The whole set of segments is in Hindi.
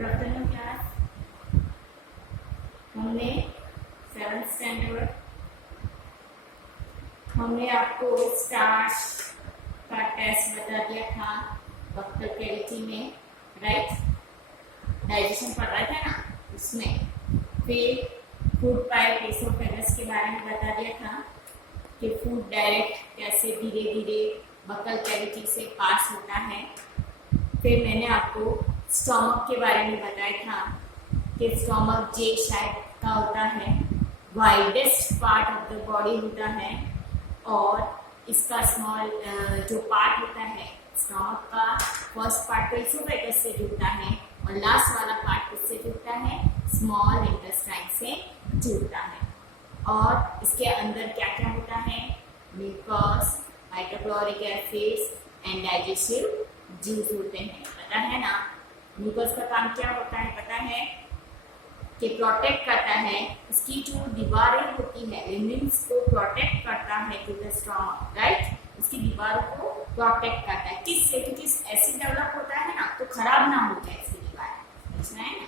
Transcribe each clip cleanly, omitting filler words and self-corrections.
Good afternoon class. हमने 7th स्टैंडर्ड हमने आपको स्टार्च का टेस्ट बता दिया था बक्कल कैविटी में, राइट। डाइजेशन पढ़ रहे थे ना उसमें। फिर फूड पाइप एसोफेगस के बारे में बता दिया था कि फूड डायरेक्ट कैसे धीरे धीरे बक्कल कैविटी से पास होता है। फिर मैंने आपको स्टोमक के बारे में बताया था कि स्टोमक जे शेप का होता है, widest part of the body होता है और इसका स्मॉल जो पार्ट होता है स्टोमक का, फर्स्ट पार्ट तो एसोफेगस से जुड़ता है और लास्ट वाला पार्ट किससे जुड़ता है, स्मॉल इंटेस्टाइन से जुड़ता है। और इसके अंदर क्या क्या होता है, mucus, hydrochloric acid and digestive juice होते हैं, पता है ना। म्यूकस का काम क्या होता है पता है, कि प्रोटेक्ट करता है, इसकी जो दीवारें होती है लिनिन्स को प्रोटेक्ट करता है टू द स्टोमक, राइट। इसकी दीवारों को प्रोटेक्ट करता है किससे, क्योंकि एसिड डेवलप होता है ना तो खराब ना हो जाए इसकी दीवार, समझना है ना,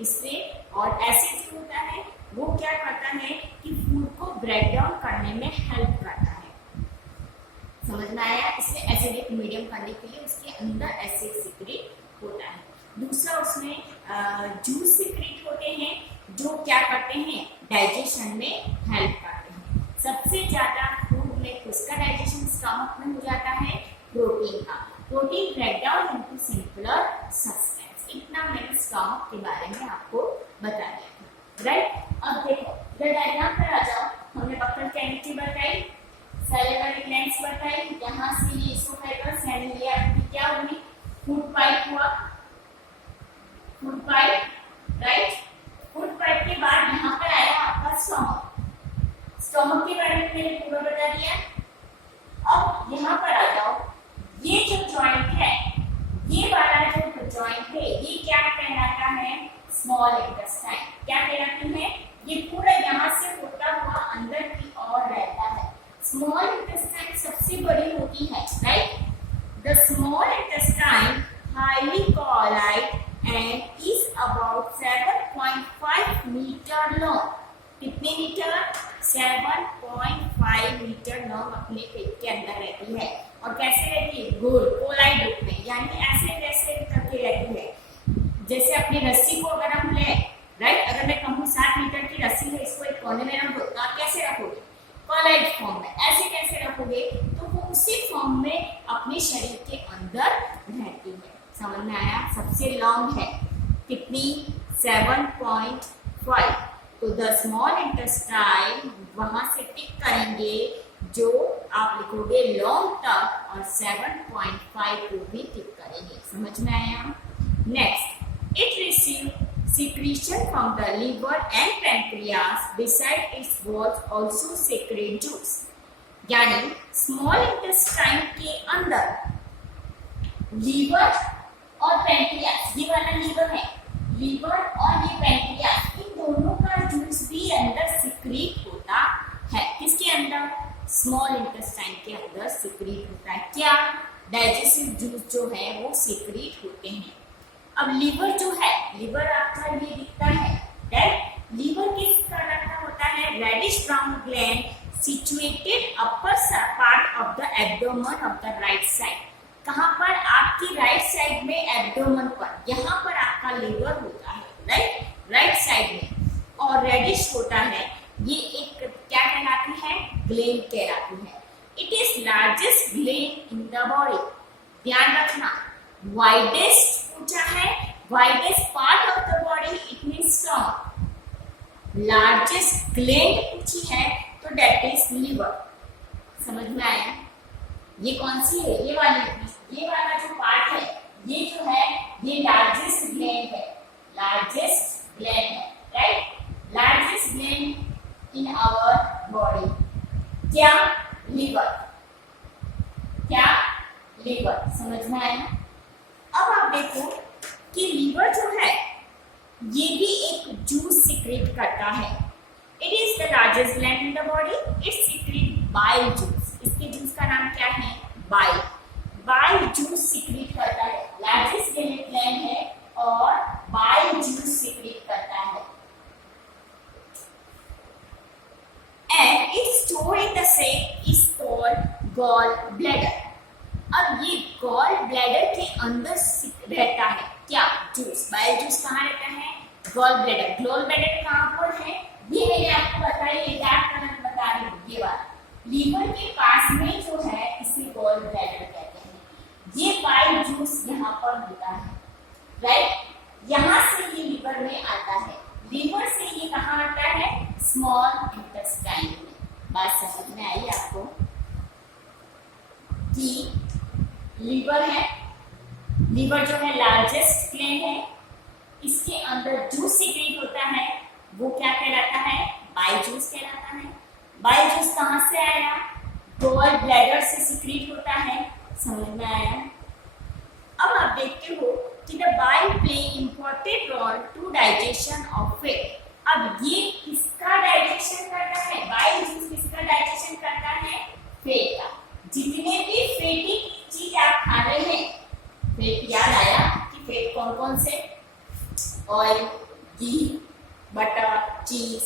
इससे। और एसिड जो होता है वो क्या करता है कि फूड को ब्रेक डाउन करने में हेल्प करता है, समझ में आया। इससे एसिडिक मीडियम करने के लिए उसके अंदर एसिड सीक्रेट होता है। दूसरा उसमें जूस सीक्रेट होते हैं जो क्या करते हैं, डाइजेशन में हेल्प करते हैं। सबसे ज्यादा फूड में किसका डाइजेशन स्टमक में हो जाता है, प्रोटीन का। Protein break down into simpler substance. इतना मैंने स्टमक के बारे में आपको बता दिया था, राइट। अब देखो इधर डायग्राम पर आ जाओ। हमने बक्कल कैविटी बताई, सैलिवरी ग्लैंड्स बताई, यहाँ से ये एसोफेगस यानी ये आपकी क्या हुई, फूड पाइप हुआ, food pipe, right. Food pipe के बाद यहाँ पर आया आपका स्टोमक। स्टोमक के बारे में मैंने पूरा बता दिया। अब यहाँ पर आ जाओ, ये जो जॉइंट है, ये वाला जो जॉइंट है ये क्या कहलाता है, स्मॉल इंटेस्टाइन। क्या कहलाती है, ये पूरा यहाँ से होता हुआ अंदर की ओर रहता है। स्मॉल इंटेस्टाइन सबसे बड़ी होती है, right. The small intestine highly colloid and is about 7.5 meter long। कितने मीटर, 7.5 मीटर लॉन्ग अपने पेट के अंदर रहती है। और कैसे रहती है, गोल कोलाइड रूप में, यानी ऐसे जैसे करके रहती है। जैसे अपनी रस्सी को अगर हम ले, राइट, अगर मैं कहूँ 7 मीटर की रस्सी है, इसको एक कोने में रखो तो आप कैसे रखोगे, कोलाइड फॉर्म में। ऐसे कैसे रखोगे, तो वो उसी फॉर्म में अपने शरीर के अंदर रहती है, समझ में आया। सबसे लॉन्ग है कितनी, 7.5। तो द स्मॉल इंटेस्टाइन वहां से टिक करेंगे जो आप लिखोगे लॉन्ग टर्म, और 7.5 को भी टिक करेंगे, समझ में आया। Next, it receive secretion from the liver and pancreas, beside its walls also secrete juice। यानी स्मॉल इंटेस्टाइन के अंदर लीवर और पैंक्रियास, ये वाला लीवर है, लीवर और ये पैंक्रियास, इन दोनों का जूस भी अंदर सिक्रीट होता है। किसके अंदर, स्मॉल इंटेस्टाइन के अंदर सिक्रीट होता है। क्या, डाइजेस्टिव जूस जो है वो सिक्रीट होते हैं। अब लीवर जो है, लीवर आपका ये दिखता है, राइट। लीवर किस कलर का होता है, reddish brown gland situated upper part of the abdomen of the right side. कहाँ पर, आपकी राइट साइड में, एब्डोमेन पर, यहाँ पर आपका लीवर होता है, राइट, राइट साइड में। और रेडिश होता है, ये एक क्या कहलाती है, ग्लैंड कहलाती है। It is largest gland in the body. ध्यान रखना, वाइडेस्ट ऊंचा है, widest part of the body, it means stomach. Largest gland ऊंची है तो दैट इज लीवर, समझ में आया। ये कौन सी है, ये वाला जो पार्ट है, ये जो है ये लार्जेस्ट ग्लैंड है, लार्जेस्ट ग्लैंड है, right. Largest gland in our body, क्या, लीवर, क्या, लीवर, समझ में आया। अब आप देखो कि लीवर जो है ये भी एक जूस सिक्रेट करता है। It is the largest gland in the body, it secrete bile juice. इसके जूस का नाम क्या है, बाइल। बाइल जूस सिक्रेट करता है, लार्जेस्ट ग्लैंड है और बाइल गॉल ब्लैडर। अब ये गॉल ब्लैडर के अंदर रहता है क्या? जूस। बाइल जूस कहाँ रहता है? Gall bladder. गॉल ब्लैडर कहाँ पर है? ये मैंने आपको बताया, ये डार्क कलर में बता रही हूँ, ये वाला लीवर के पास में जो है इसे गॉल ब्लैडर कहते हैं। ये बाइल जूस यहाँ पर होता है, राइट। यहाँ से ये लीवर में आता है, लीवर से ये कहाँ आता है? स्मॉल इंटेस्टाइन में। बात समझ में आई आपको कि लीवर है, लीवर जो है लार्जेस्ट ग्लैंड है, इसके अंदर जूस सीक्रेट होता है, वो क्या कहलाता है? बाइल जूस कहलाता है। बाइल जूस कहाँ से आया? गॉल ब्लैडर से सीक्रेट होता है। समझ में आया? अब आप देखते हो कि the bile play important role to digestion of fat. अब ये किसका डाइजेशन करता है? बाइल जूस किसका डाइजेशन करता है? फैट का। जितने भी फैटी चीज आप खा रहे हैं, फैट याद आया कि फैट कौन कौन से? ऑयल, घी, बटर, चीज,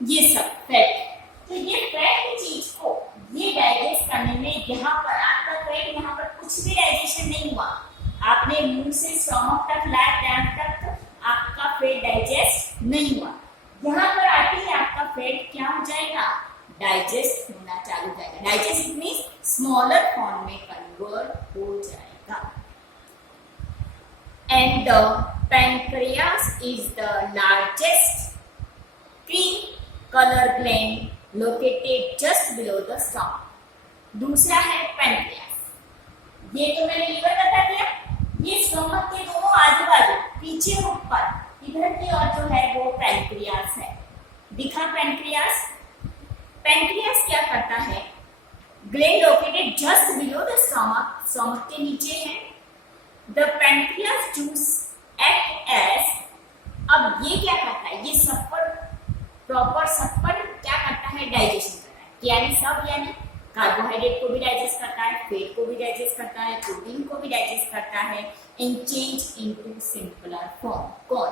ये सब फैट। तो ये फैट की चीज को ये डाइजेस्ट करने में, यहाँ पर आपका फैट, यहाँ पर कुछ भी डाइजेशन नहीं हुआ, आपने मुंह से स्टमक तक लाया, टैंक तक आपका फैट डाइजेस्ट नहीं हुआ। यहाँ पर आते ही आपका फैट क्या हो जाएगा? डाइजेस्ट होना चालू हो जाएगा। डाइजेस्ट मीन्स स्मॉलर फॉर्म में कन्वर्ट हो जाएगा। And the pancreas is the largest cream colour gland located just below the stomach. दूसरा है पैंक्रियास। ये तो मैंने लीवर बता दिया, ये स्टमक के दोनों आजू बाजू, पीछे ऊपर, इधर की ओर जो है वो पैंक्रियास है। दिखा पैंक्रियास? पैंक्रियास क्या करता है? Gland located just below the stomach, stomach के नीचे है। The pancreas juice act as, अब ये क्या करता है? ये सब पर प्रॉपर सब पर क्या करता है? डाइजेशन करता है। यानी सब, यानी कार्बोहाइड्रेट को भी डाइजेस्ट करता है, फैट को भी डाइजेस्ट करता है, प्रोटीन को भी डाइजेस्ट करता है and change into simpler form. कौन?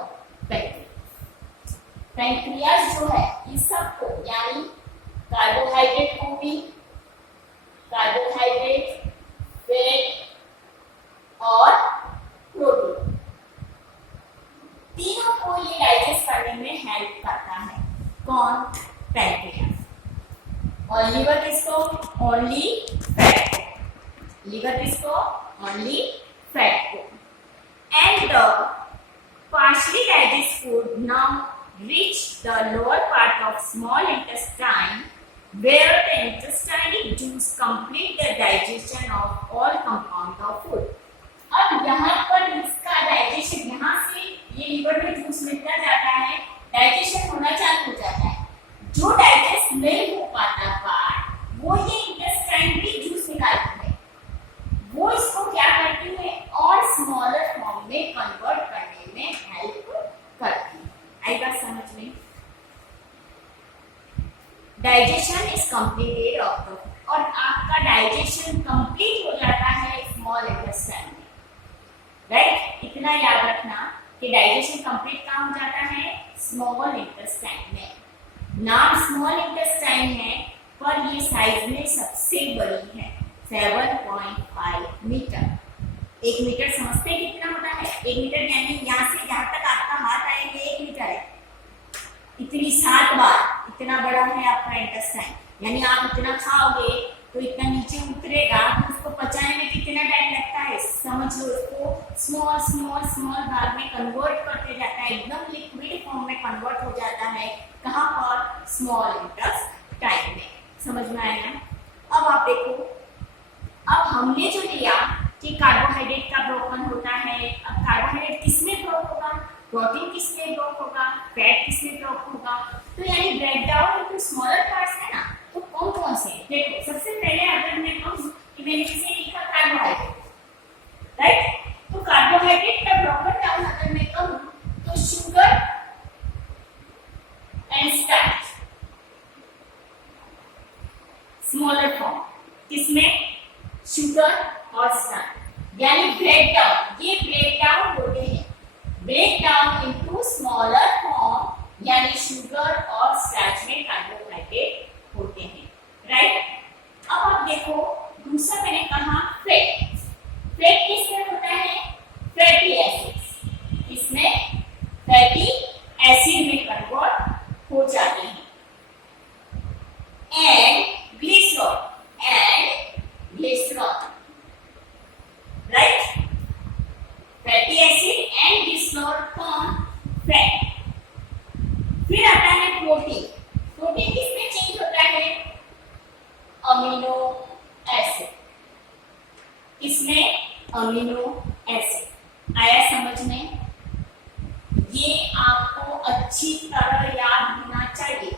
पैंक्रियास। पैंक्रियास जो है इस सब को, यानी कार्बोहाइड्रेट को भी, कार्बोहाइड्रेट, फैट और प्रोटीन, तीनों को ये डाइजेस्ट करने में हेल्प करता है। कौन? पैंक्रियास। और लीवर किसको? ओनली फैट को। लीवर किसको? ओनली फैट को। And the partially digest food now reach the lower part of small intestine where the intestinal juice complete the digestion of all compound of food. अब यहाँ पर इसका डाइजेशन, यहाँ से ये लीवर में जूस मिलता जाता है, डाइजेशन होना चालू हो जाता है। जो डाइजेस्ट नहीं हो पाता पार्ट, वो ये इंटेस्टाइन भी जूस निकालती है, वो इसको क्या करती है? और स्मॉलर फॉर्म में कन्वर्ट करने में हेल्प करती है। आई बात समझ में? Digestion is completed of the, और आपका डाइजेशन कंप्लीट हो जाता है स्मॉल इंटेस्टाइन में, राइट। इतना याद रखना कि डाइजेशन कंप्लीट कहाँ हो जाता है? स्मॉल इंटेस्टाइन में। नाम स्मॉल इंटेस्टाइन है, पर ये साइज में सबसे बड़ी है, 7.5 मीटर। 1 मीटर समझते कितना होता है? 1 मीटर यानी यहाँ से जहाँ तक आपका हाथ आएगा 1 मीटर है। इतनी 7 बार इतना बड़ा है आपका इंटेस्टाइन, यानी आप इतना खाओगे तो इतना नीचे उतरेगा, तो उसको पचाने में कितना टाइम लगता है? समझ लो, इसको स्मॉल स्मॉल स्मॉल भाग में कन्वर्ट करते जाता है, एकदम लिक्विड फॉर्म में कन्वर्ट हो जाता है। कहाँ पर? स्मॉल इंटेस्टाइन में। समझ में आया? अब आप देखो, अब हमने जो लिया कि कार्बोहाइड्रेट का ब्रोकन होता है, अब कार्बोहाइड्रेट किसमें ब्रोक होगा? प्रोटीन किसमें ब्रोक होगा? फैट किसमें ब्रोक होगा? तो यानी break down into smaller parts है ना, तो कौन कौन से? देखो, सबसे पहले अगर मैं कहूँ कि मैंने किसे लिखा? Carbohydrate, right. तो कार्बोहाइड्रेट का ब्रोकन डाउन अगर मैं कहूँ तो sugar and starch, smaller form किसमें? शुगर और स्टार्च, यानी ब्रेक डाउन। ये ब्रेक डाउन होते हैं, break down into smaller form, यानी शुगर और स्टार्च में कार्बोहाइड्रेट होते हैं, राइट। अब आप देखो समझ में? ये आपको अच्छी तरह याद होना चाहिए।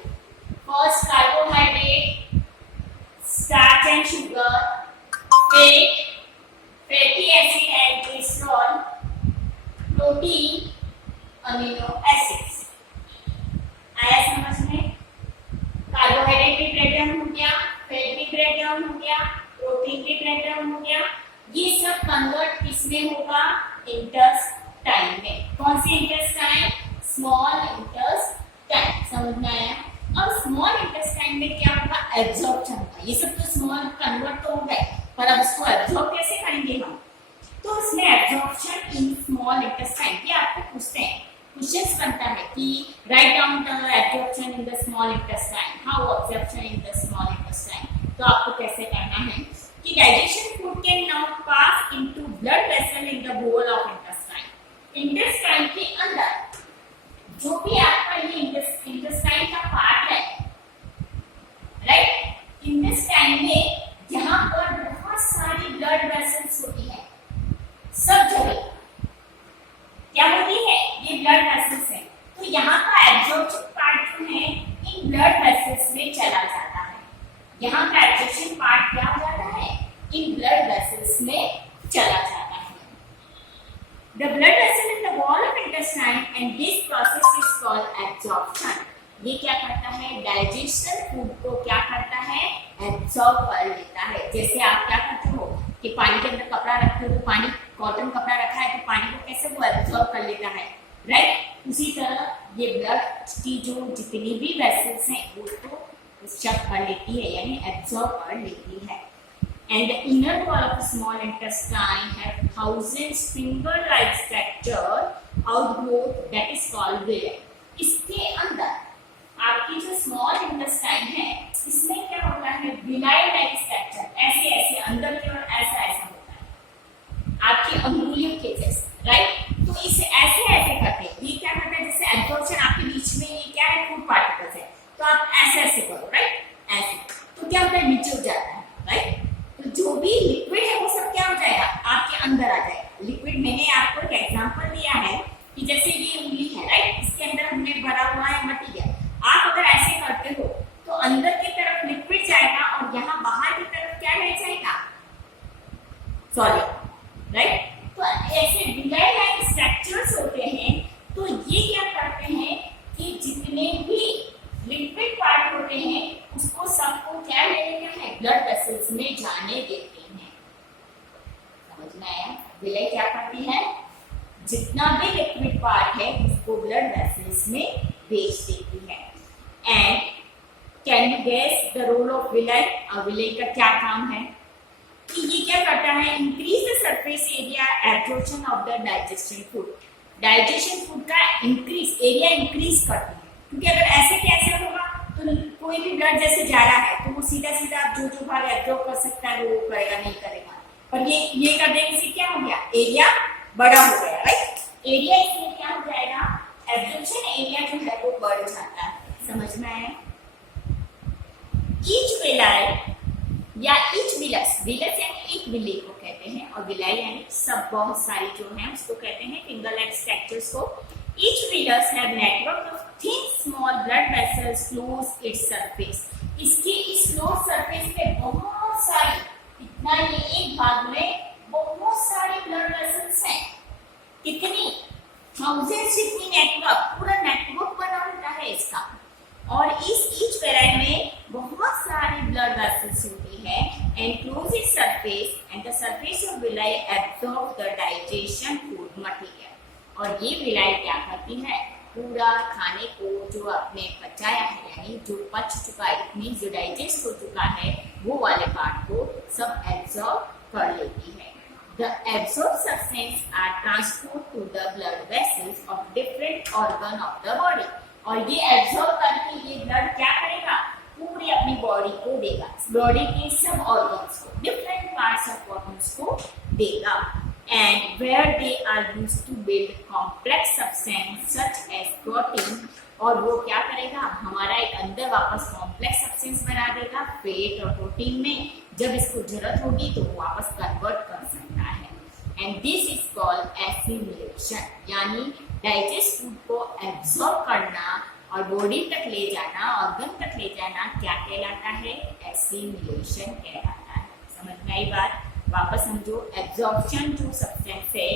First carbohydrate, starch and sugar, fat, fatty acid and cholesterol, protein, amino acids. आया समझ में? कार्बोहाइड्रेट भी ब्रेक डाउन हो गया, फैट भी ब्रेक डाउन हो गया, प्रोटीन भी ब्रेक डाउन हो गया। ये सब कन्वर्ट किसमें होगा? इंटेस्टाइन में। कौन सी इंटेस्टाइन? Small intestine. समझ में आया? अब स्मॉल इंटेस्टाइन में क्या होगा? एब्जॉर्प्शन होगा। ये सब तो स्मॉल कन्वर्ट तो हो गए, पर अब इसको एब्जॉर्ब कैसे करेंगे हम? तो इसमें एब्जॉर्प्शन इन स्मॉल इंटेस्टाइन, ये आपको पूछते हैं, क्वेश्चंस बनता है कि write down the absorption in the small intestine, how absorption in the small intestine. तो आपको कैसे करना है कि digestion food can now pass into blood vessel in the bowl of intestine. Intestine के अंदर जो भी आपका ये इंटेस्टाइन का पार्ट है, राइट, इंटेस्टाइन में यहाँ पर बहुत सारी ब्लड वेसल्स होती है, सब जगह क्या होती है? ये ब्लड वेसल्स है। तो यहाँ का एब्जॉर्प्शन पार्ट जो है इन ब्लड वेसल्स में चला जाता है। यहाँ का एब्जॉर्प्शन पार्ट क्या हो जाता है? इन ब्लड वेसल्स में चला जाता है। The blood vessel in the wall of intestine and this process is called absorption. ये क्या करता है? डाइजेशन फूड को क्या करता है? एब्जॉर्ब कर लेता है। जैसे आप क्या करते हो कि पानी के अंदर कपड़ा रखते हो, तो पानी, कॉटन कपड़ा रखा है तो पानी को कैसे वो एब्जॉर्ब कर लेता है, राइट? उसी तरह ये ब्लड की जो जितनी भी वेसल्स हैं वो तो शक कर लेती है, यानी एब्जॉर्ब कर लेती है। And the inner wall of the small intestine have thousands finger-like structure outgrowth that is called villi. इसके अंदर आपकी जो स्मॉल इंटेस्टाइन है, इसमें क्या होता है? विलाई-लाइक स्ट्रक्चर, ऐसे ऐसे अंदर की ओर ऐसा ऐसा होता है, आपकी अंगुलियों के जैसे, राइट? तो इसे ऐसे ऐसे करते हैं। ये क्या करता है? जैसे एब्जॉर्प्शन आपके बीच में ये क्या है? फूड पार्टिकल्स है, तो आप ऐसे ऐसे करो, राइट? ऐसे तो क्या होता है? नीचे उठ जाता है, राइट? तो जो भी लिक्विड है वो सब क्या हो जाएगा? आपके अंदर आ जाएगा। लिक्विड, मैंने आपको एक एग्जांपल दिया है कि जैसे ये उंगली है, राइट, इसके अंदर हमने भरा हुआ है मटीरियल। आप अगर ऐसे करते हो तो अंदर की तरफ लिक्विड जाएगा और यहाँ बाहर की तरफ क्या रह जाएगा? Solid, right? तो ऐसे विलाई लाइक स्ट्रक्चर्स होते हैं। तो ये क्या करते हैं कि जितने भी लिक्विड पार्ट होते हैं उसको सबको क्या ले लेते हैं? ब्लड वेसल्स में जाने देते हैं। समझ में आया? विलाई क्या करती है? जितना भी लिक्विड पार्ट है उसको ब्लड वेसल्स में भेज देती है। And can you guess the role of villi? Villi का क्या काम है? कि ये क्या करता है? Increase the surface area absorption of the digestion food. Digestion food का इंक्रीज एरिया इंक्रीज करती है, क्योंकि अगर ऐसे कैसे होगा तो कोई भी ब्लड जैसे जा रहा है तो वो सीधा सीधा जो भाग एब्जॉर्ब कर सकता है वो करेगा, नहीं करेगा। पर ये कर देने से क्या हो गया? एरिया बड़ा हो गया, राइट? एरिया इसमें क्या हो जाएगा? एब्जॉर्प्शन एरिया जो है वो बढ़ जाता है। समझ में आया? ईच विलाई या ईच विलस, विलस यानी एक विले को कहते हैं, और विलाई यानी सब बहुत सारी जो है उसको कहते हैं फिंगर लाइक स्ट्रक्चर्स को। Each villous have network of thin small blood vessels close its surface. इसके इस क्लोज सरफेस पे बहुत सारी, इतना ये एक भाग में बहुत सारी ब्लड वेसल्स हैं। कितनी? थाउजेंड्स जितनी नेटवर्क, पूरा नेटवर्क बना होता है इसका। और इस ईच विलाई में बहुत सारी ब्लड वेसल्स होती है and close its surface and the surface of villi absorb the digestion food material. और ये विलाई क्या करती है? पूरा खाने को जो आपने पचाया है, यानी जो पच चुका है, इतनी जो डाइजेस्ट हो चुका है, वो वाले पार्ट को सब एब्जॉर्ब कर लेती है। The absorbed substance are transported to the blood vessels of different organ of the body. और ये एब्जॉर्ब करके ये ब्लड क्या करेगा? पूरी अपनी बॉडी को देगा, बॉडी के सब ऑर्गन्स को, डिफरेंट पार्ट्स ऑफ ऑर्गन्स को देगा। And where they are used to build complex substance such as protein, और वो क्या करेगा? हमारा एक अंदर वापस कॉम्प्लेक्स सब्सटेंस बना देगा फैट और प्रोटीन में। जब इसको जरूरत होगी तो वो वापस कन्वर्ट कर सकता है। And this is called assimilation, यानी डाइजेस्ट फूड को एब्सॉर्ब करना और बॉडी तक ले जाना, ऑर्गन तक ले जाना क्या कहलाता है? एसिमिलेशन कहलाता है। समझ में आई बात? वापस समझो, एब्जॉर्प्शन जो सब्सटेंस है,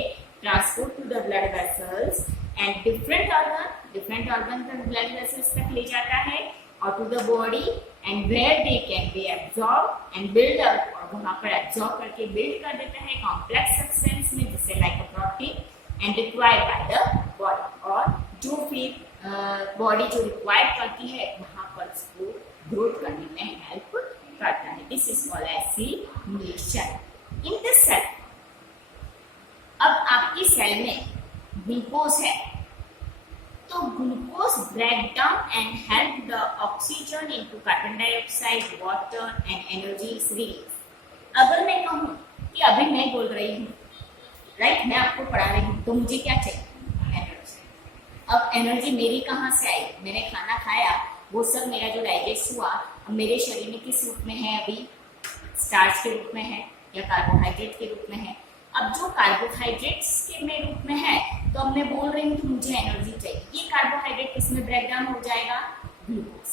transport to the blood vessels and different organ तक ब्लड वेसल्स तक ले जाता है और to the body and where they can be absorb and build up, और वहां पर एब्जॉर्ब करके बिल्ड कर देता है कॉम्प्लेक्स सब्सटेंस में, जैसे like a protein and required by the body, और जो फिर बॉडी जो रिक्वायर करती है वहां पर उसको ग्रोथ करने में हेल्प करता है। This is called assimilation in the cell. अब आपकी सेल में ग्लूकोज है, तो glucose break down and help the oxygen into carbon dioxide, water and energy is release. अगर मैं कहूँ कि अभी मैं बोल रही हूँ, राइट, मैं आपको पढ़ा रही हूँ, तो मुझे क्या चाहिए? एनर्जी। अब एनर्जी मेरी कहाँ से आई? मैंने खाना खाया, वो सब मेरा जो डाइजेस्ट हुआ, अब मेरे शरीर में किस रूप में है? अभी स्टार्च के रूप में है या कार्बोहाइड्रेट के रूप में है। अब जो कार्बोहाइड्रेट्स के में रूप में है, तो अब मैं बोल रही हूँ कि मुझे एनर्जी चाहिए। ये कार्बोहाइड्रेट किसमें ब्रेक डाउन हो जाएगा? Glucose,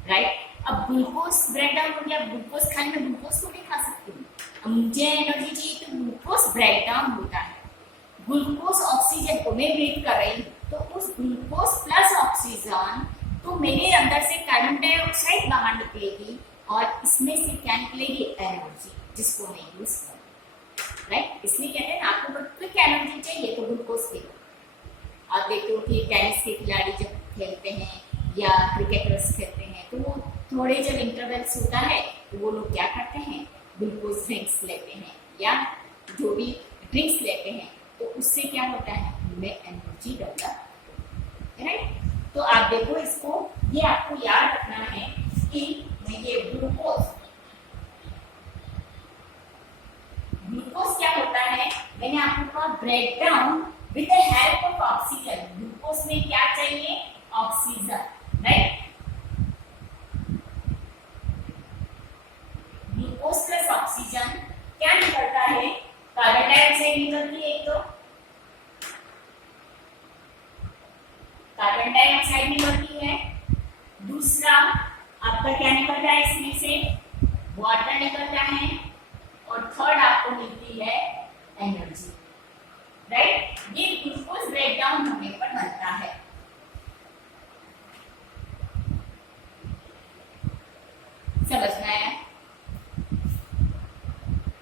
right. अब ग्लूकोज ब्रेक डाउन हो गया, ग्लूकोज खाने में ग्लूकोज तो नहीं खा सकती हूँ, अब मुझे एनर्जी चाहिए, तो ग्लूकोज ब्रेक डाउन होता है। ग्लूकोज ऑक्सीजन को मैं ब्रीथ कर रही हूँ, तो उस ग्लूकोज प्लस ऑक्सीजन तो मेरे अंदर से कार्बन डाइऑक्साइड बाहर निकलेगी और इसमें से क्या निकलेगी? एनर्जी, जिसको मैं यूज करूँ, राइट। इसलिए कहते हैं आपको क्विक एनर्जी चाहिए तो ग्लूकोज पी लो। आप देखते हो कि टेनिस के खिलाड़ी जब खेलते हैं या क्रिकेटर्स खेलते हैं, तो वो थोड़े जब इंटरवल्स होता है तो वो लोग क्या करते हैं? ग्लूकोज ड्रिंक्स लेते हैं या जो भी ड्रिंक्स लेते हैं, तो उससे क्या होता है? उनमें एनर्जी डेवलप, राइट। तो आप देखो इसको, ये आपको याद रखना है कि ये ग्लूकोज क्या होता है? मैंने आपको कहा break down with the help of oxygen. Glucose में क्या चाहिए? Oxygen, right. Glucose plus oxygen क्या निकलता है? कार्बन डाइऑक्साइड निकलती है, एक तो कार्बन डाइऑक्साइड निकलती है, दूसरा आपका क्या निकलता है? इसमें से वाटर निकलता है, और थर्ड आपको मिलती है एनर्जी, राइट। ये ग्लूकोज ब्रेक डाउन होने पर बनता है। समझ में आया?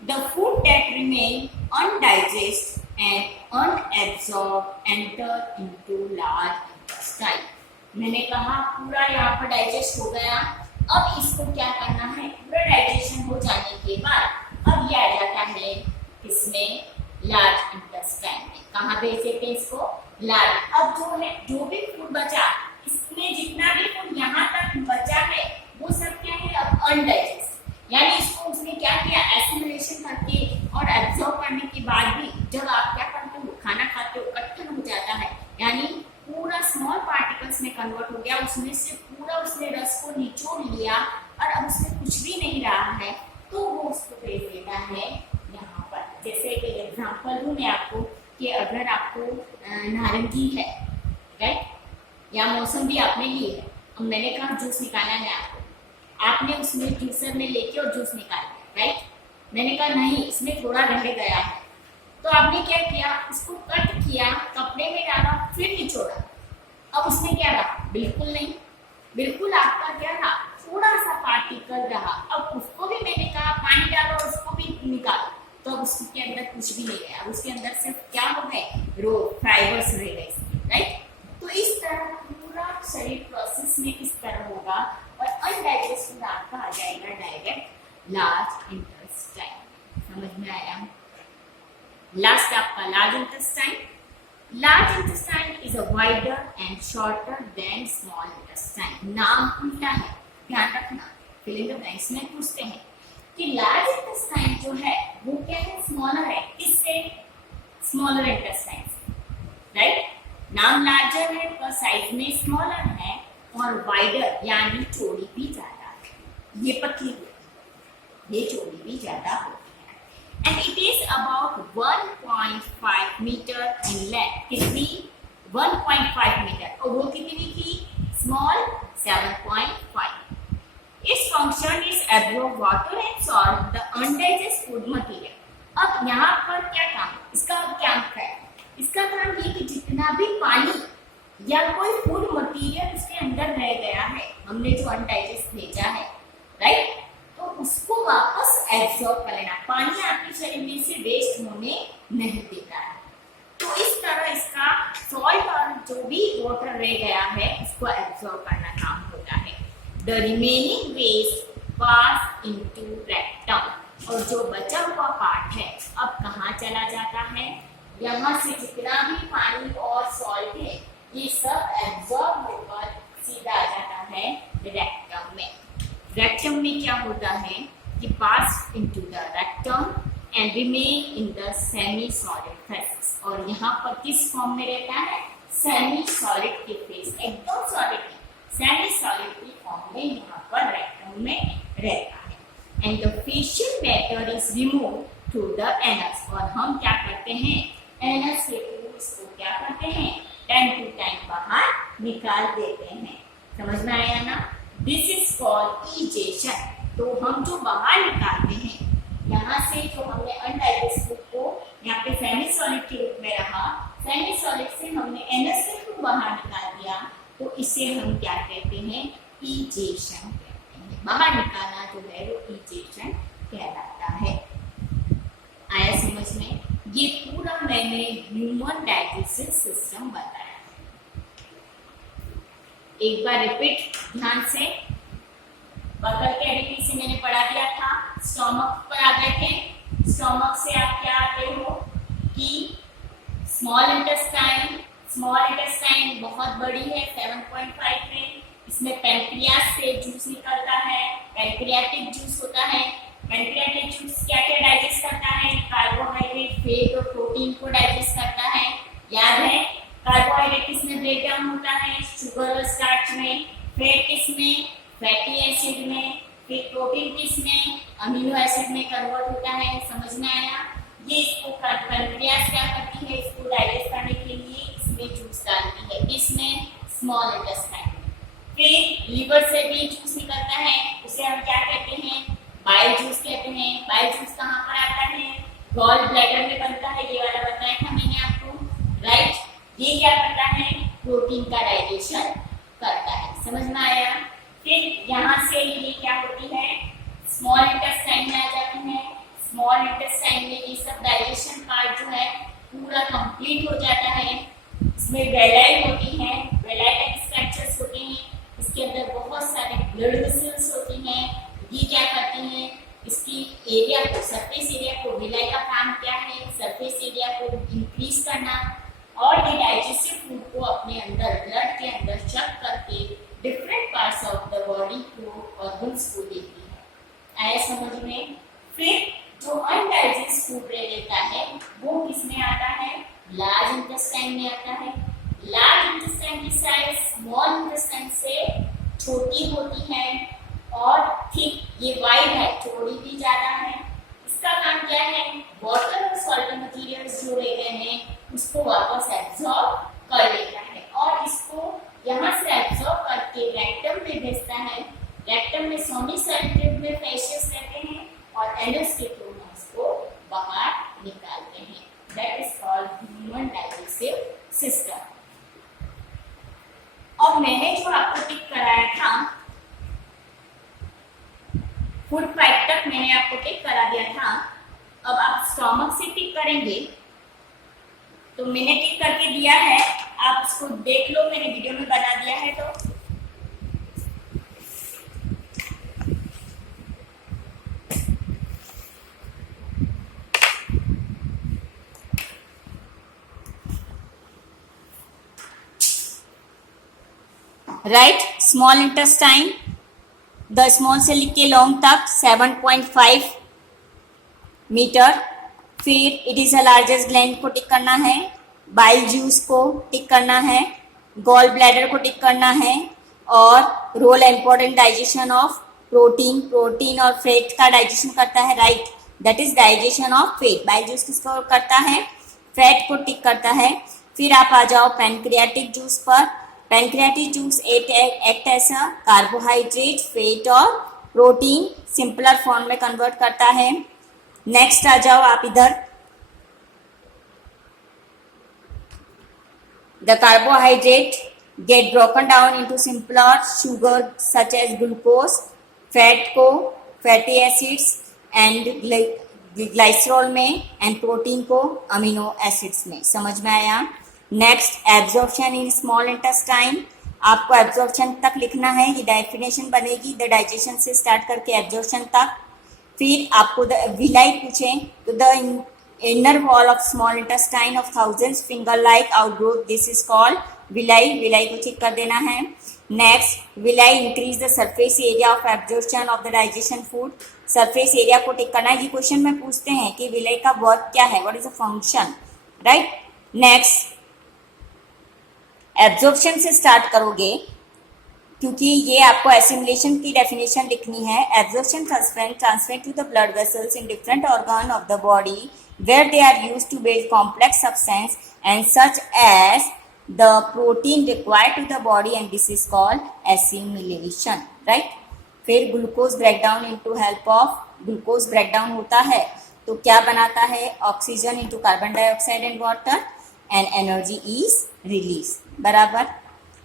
The food that remain undigested and unabsorbed enter into large intestine. मैंने कहा पूरा यहाँ पर डाइजेस्ट हो गया, अब इसको क्या करना है? पूरा डाइजेशन हो जाने के बाद अब ये आ जाता है किसमें? लार्ज इंटेस्टाइन में। कहाँ भेज देते हैं इसको? लार्ज। अब जो है, जो भी फूड बचा, इसमें जितना भी फूड यहाँ तक बचा है वो सब क्या है? अब अनडाइजेस्ट, यानी इसको उसने क्या किया? एसिमिलेशन करके और एब्जॉर्ब करने के बाद भी जब आप क्या करते हो? खाना खाते हो, कट्ठन हो जाता है, यानी पूरा स्मॉल पार्टिकल्स में कन्वर्ट हो गया, उसमें से पूरा उसने रस को निचोड़ लिया और अब उसमें कुछ भी नहीं रहा है, तो वो उसको भेज देता है यहाँ पर। जैसे कि एग्जाम्पल दूं मैं आपको कि अगर आपको नारंगी है, राइट, या मौसम्बी आपने ली है, और मैंने कहा जूस निकालना है आपको, आपने उसमें जूसर में लेके और जूस निकाल दिया, राइट। मैंने कहा नहीं, इसमें थोड़ा रह गया है, तो आपने क्या किया? इसको कट किया, कपड़े में डाला, फिर निचोड़ा, अब उसमें क्या रहा? बिल्कुल नहीं, बिल्कुल आपका क्या रहा? थोड़ा सा पार्टिकल रहा। अब उसको भी मैंने कहा पानी डालो और उसको भी निकालो, तो अब उसके अंदर कुछ भी नहीं गया, उसके अंदर सिर्फ क्या हो गए? रो फाइबर्स रह गए, राइट। तो इस तरह पूरा शरीर प्रोसेस में इस तरह होगा और अनडाइजेस्टेड आपका आ जाएगा डायरेक्ट लार्ज इंटेस्टाइन। समझ में आया? लास्ट आपका large intestine. Large intestine is a wider and shorter than small intestine. नाम उल्टा है, ध्यान रखना। फिल इन द ब्लैंक्स में पूछते हैं कि लार्ज इंटेस्टाइन जो है वो क्या है? स्मॉलर है। इससे स्मॉलर इंटेस्टाइन, राइट। नाम लार्जर है पर साइज में स्मॉलर है और वाइडर यानी चौड़ी भी ज्यादा है। ये पतली होती है, ये चौड़ी भी ज्यादा होती है। And it is about 1.5 metre in length. कितनी? 1.5 मीटर। और वो कितनी थी? स्मॉल 7.5। इस function is absorb water and salt the undigest food material. अब यहाँ पर क्या काम? इसका क्या है? इसका काम ये कि जितना भी पानी या कोई फूड मटेरियल इसके अंदर रह गया है, हमने जो अनडाइजेस्ट भेजा है, राइट, तो उसको वापस एब्जॉर्ब कर लेना। पानी आपके शरीर में से वेस्ट होने नहीं देता है। तो इस तरह इसका सॉल्ट और जो भी वाटर रह गया है उसको एब्जॉर्ब करना काम होता है। The remaining waste pass into rectum. और जो बचा हुआ पार्ट है अब कहाँ चला जाता है? यहाँ से जितना भी पानी और सॉल्ट है ये सब एब्जॉर्ब होकर सीधा आ जाता है रेक्टम में। रेक्टम में क्या होता है कि पास into the rectum and remain in the semi solid phase. और यहाँ पर किस फॉर्म में रहता है? सेमी सॉलिड के फेस, एकदम सॉलिड नहीं, सेमी सॉलिड की फॉर्म में यहाँ पर रेक्टम में रहता है। And the faecal matter is remove through the anus. और हम क्या करते हैं? एनस के थ्रू इसको क्या करते हैं? टाइम टू टाइम बाहर निकाल देते हैं। समझ में आया ना? This is called egestion. तो हम जो बाहर निकालते हैं यहाँ से, जो हमने अनडाइजेस्ट फूड को यहाँ पे सेमी सॉलिड के रूप में रहा, सेमी सॉलिड से हमने एनस के थ्रू बाहर निकाल दिया, तो इसे हम क्या कहते हैं? इजेशन कहते हैं। बाहर निकालना जो है वो इजेशन कहलाता है। आया समझ में? ये पूरा मैंने ह्यूमन डाइजेस्टिव सिस्टम बताया। एक बार रिपीट ध्यान से। बकल कैविटी से मैंने पढ़ा दिया था, स्टोमक पर आ गए थे। स्टोमक से आप क्या आते हो कि स्मॉल इंटेस्टाइन। स्मॉल इंटेस्टाइन बहुत बड़ी है, 7.5 में। इसमें पैंक्रियास से जूस निकलता है, पैंक्रियाटिक जूस होता है। पैंक्रियाटिक जूस क्या क्या डाइजेस्ट करता है? कार्बोहाइड्रेट, फैट और प्रोटीन को डाइजेस्ट करता है। याद है? कार्बोहाइड्रेट किसमें ब्रेक डाउन होता है? शुगर और स्टार्च में। फैट किसमें? फैटी एसिड में। फिर प्रोटीन किसमें? अमीनो एसिड में कन्वर्ट होता है। समझ में आया? ये इसको पैंक्रियास क्या करती है? इसको डाइजेस्ट करने के लिए इसमें जूस डालती है। इसमें स्मॉल इंटेस्टाइन में। फिर लीवर से भी जूस निकलता है, उसे हम क्या कहते हैं? बाइल जूस कहते हैं। बाइल जूस कहाँ पर आता है? गॉल ब्लैडर में बनता है। ये वाला बताया था मैंने आपको, राइट। ये क्या करता है? प्रोटीन का डाइजेशन करता है। समझ में आया? फिर यहाँ से ये क्या होती है? स्मॉल इंटेस्टाइन में आ जाती है। स्मॉल इंटेस्टाइन में ये सब डाइजेशन पार्ट जो है पूरा कंप्लीट हो जाता है। इसमें वेलाई होती है, वेलाई टाइप स्ट्रक्चर्स होते हैं। इसके अंदर बहुत सारे ब्लड वेसल्स होती हैं। ये क्या करती हैं? इसकी एरिया को, सरफेस एरिया को, वेलाई का काम क्या है? सरफेस एरिया को इंक्रीज करना और ये डाइजेस्टिव फूड को अपने अंदर, ब्लड के अंदर चक करके different parts of the body को, ऑर्गन्स को देती है। आया समझ में? फिर जो अनडाइजेस्ट फूड रह लेता है वो किसमें आता है? लार्ज इंटेस्टाइन में आता है। लार्ज इंटेस्टाइन की साइज स्मॉल इंटेस्टाइन से छोटी होती है और थिक, ये वाइड है, चौड़ी भी ज्यादा है। इसका काम क्या है? वाटर और सॉल्ट मटेरियल्स जो रह गए हैं उसको वापस एब्जॉर्ब कर लेता है और इसको यहाँ से एब्जॉर्ब करके रेक्टम में भेजता है। रेक्टम में सेमी सॉलिड में फेशियस रहते हैं और एनस के थ्रू हम इसको बाहर निकालते हैं। That is called human digestive system. और मैंने जो आपको टिक कराया था, फूड पाइप तक मैंने आपको टिक करा दिया था। अब आप स्टोमक से टिक करेंगे, तो मैंने टिक करके दिया है, आप इसको देख लो, मैंने वीडियो में बना दिया है। तो right, small intestine, the small से लिख के लॉन्ग तक 7.5 मीटर। फिर it is a largest gland को टिक करना है, बाइल जूस को टिक करना है, गॉल ब्लैडर को टिक करना है और role important digestion of protein, protein और फैट का डाइजेशन करता है, right. That is digestion of fat. Bile juice किसको करता है? फैट को टिक करता है। फिर आप आ जाओ पैनक्रियाटिक जूस पर। Pancreatic juice act as a carbohydrate, fat और प्रोटीन सिंपलर फॉर्म में कन्वर्ट करता है। नेक्स्ट आ जाओ आप इधर, the carbohydrate get broken down into simpler sugar such as glucose, fat को fatty acids and glycerol में and protein को amino acids में। समझ में आया? Next absorption in small intestine. आपको एब्जॉर्प्शन तक लिखना है, ये डेफिनेशन बनेगी द डाइजेशन से स्टार्ट करके एब्जॉर्प्शन तक। फिर आपको विलाई पूछें तो the inner wall of small intestine of thousands finger like outgrowth, this is called villi. Villi को ठीक कर देना है। Next, villi increase the surface area of absorption of the digestion food. Surface area को टिक करना है। ये क्वेश्चन में पूछते हैं कि विलाई का वर्क क्या है, what is the function, right. Next, absorption से स्टार्ट करोगे क्योंकि ये आपको एसिमुलेशन की डेफिनेशन लिखनी है। Absorption transfer to the blood vessels in different organ of the body where they are used to build complex substance and such as the protein required to the body and this is called assimilation, right। फिर glucose breakdown into help of glucose breakdown होता है तो क्या बनाता है? Oxygen into carbon dioxide and water and energy is release, बराबर।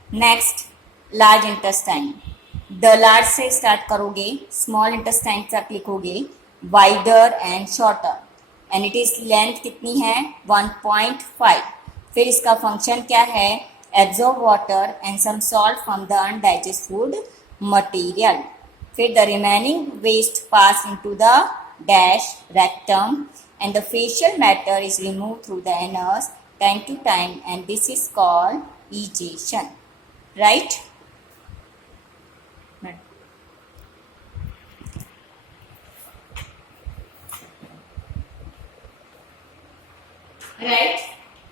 Next, large intestine. The large से स्टार्ट करोगे, स्मॉल इंटेस्टाइन तक लिखोगे wider and shorter and it is length कितनी है? 1.5। फिर इसका फंक्शन क्या है? Absorb water and some salt from the undigest food material. फिर the remaining waste pass into the dash rectum and the faecal matter is remove through the anus time to time and this is called egestion, right. Right,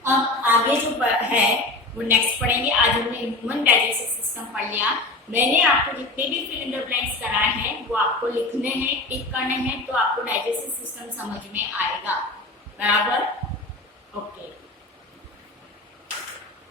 अब आगे जो है वो नेक्स्ट पढ़ेंगे। आज हमने ह्यूमन डाइजेस्टिव सिस्टम पढ़ लिया। मैंने आपको जितने भी फिल इन द ब्लैंक्स कराए हैं वो आपको लिखने हैं, टिक करने हैं, तो आपको डाइजेस्टिव सिस्टम समझ में आएगा, बराबर।